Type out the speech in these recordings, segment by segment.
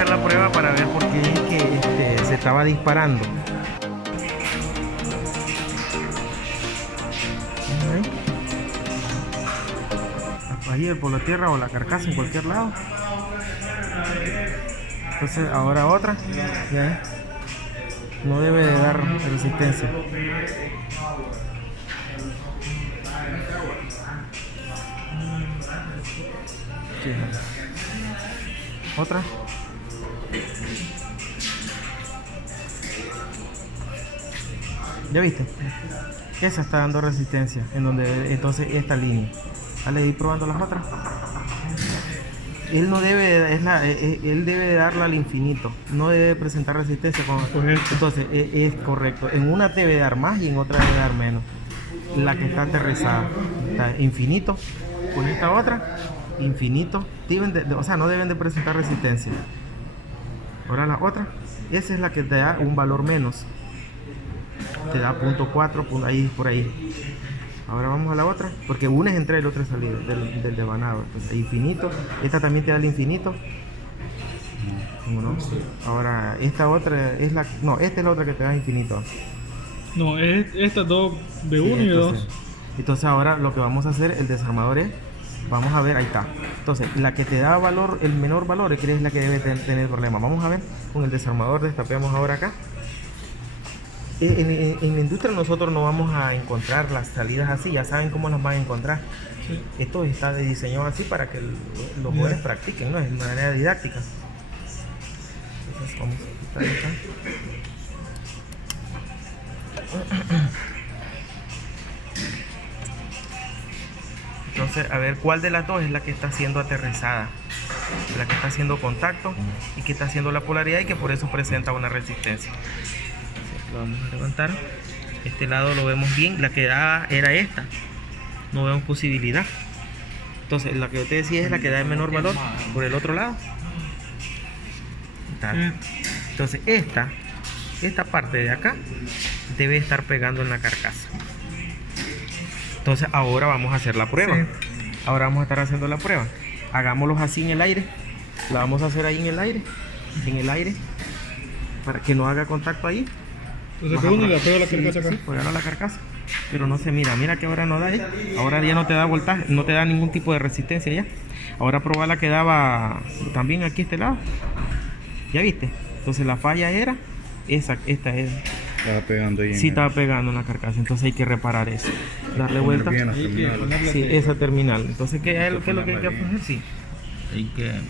hacer la prueba para ver por qué es que se estaba disparando. Ahí el por la tierra o la carcasa en cualquier lado. Entonces ahora otra, ya no debe de dar resistencia. Sí. Otra. ¿Ya viste? Esa está dando resistencia en donde entonces esta línea. Dale, ir probando las otras. Él no debe, él debe darla al infinito, no debe presentar resistencia con, entonces es correcto, en una debe dar más y en otra debe dar menos. La que está aterrizada está infinito, con esta otra infinito, o sea, no deben de presentar resistencia. Ahora la otra, esa es la que te da un valor menos, te da 0.4, ahí por ahí. Ahora vamos a la otra, porque una es entrada y la otra es salida del devanado. Pues infinito, esta también te da el infinito. ¿No? Ahora esta otra es la, no, esta es la otra que te da infinito. No, es estas dos, B1 sí, y B2. Entonces ahora lo que vamos a hacer, el desarmador es, vamos a ver, ahí está. Entonces la que te da valor, el menor valor, es la que debe tener problema. Vamos a ver, con el desarmador destapemos ahora acá. En la industria nosotros no vamos a encontrar las salidas así, ya saben cómo las van a encontrar. Sí. Esto está diseñado así para que los jóvenes practiquen, ¿no? Es de manera didáctica. Entonces vamos a quitar acá. Entonces a ver cuál de las dos es la que está siendo aterrizada, la que está haciendo contacto y que está haciendo la polaridad y que por eso presenta una resistencia. Lo vamos a levantar, este lado lo vemos bien, la que da era esta, no vemos posibilidad. Entonces la que yo te decía es la que da el menor valor por el otro lado. Entonces esta parte de acá debe estar pegando en la carcasa. Entonces ahora vamos a hacer la prueba. Sí. Ahora vamos a estar haciendo la prueba. Hagámoslo así en el aire, la vamos a hacer ahí en el aire, para que no haga contacto ahí. Entonces uno y la pego la carcasa acá. Sí, pegarlo a la carcasa. Pero no se mira que ahora no da, ahora ya no te da voltaje, no te da ningún tipo de resistencia ya. Ahora probar la que daba también aquí este lado. ¿Ya viste? Entonces la falla era esta es. Estaba pegando ahí. Sí, estaba pegando en la carcasa, entonces hay que reparar eso. Darle vuelta. Sí, esa terminal. Entonces, ¿qué es lo que hay que hacer? Sí.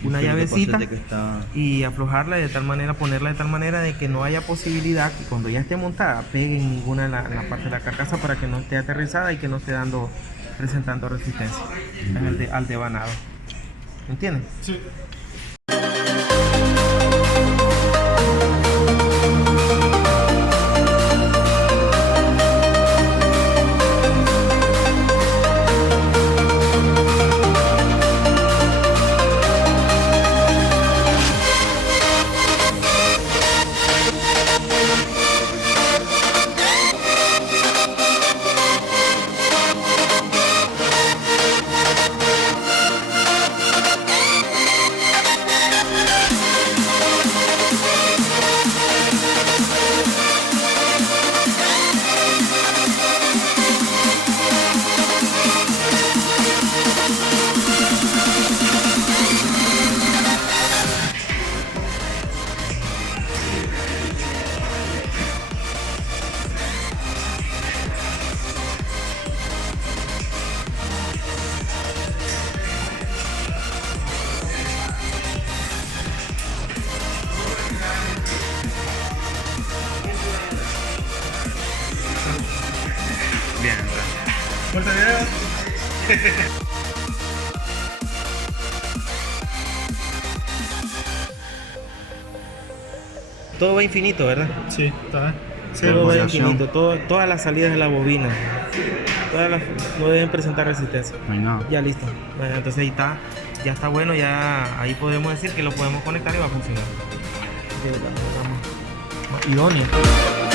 Una llavecita y aflojarla de tal manera, ponerla de tal manera de que no haya posibilidad que cuando ya esté montada pegue en ninguna la parte de la carcasa para que no esté aterrizada y que no esté presentando resistencia al devanado. ¿Entiendes? Sí. Bien, Corta video. Todo va infinito, ¿verdad? Sí, está. Todo va infinito, todas las salidas de la bobina, no deben presentar resistencia. No hay nada. Ya listo. Bueno, entonces ahí está, ya está bueno, ya ahí podemos decir que lo podemos conectar y va a funcionar. De la manera más idónea.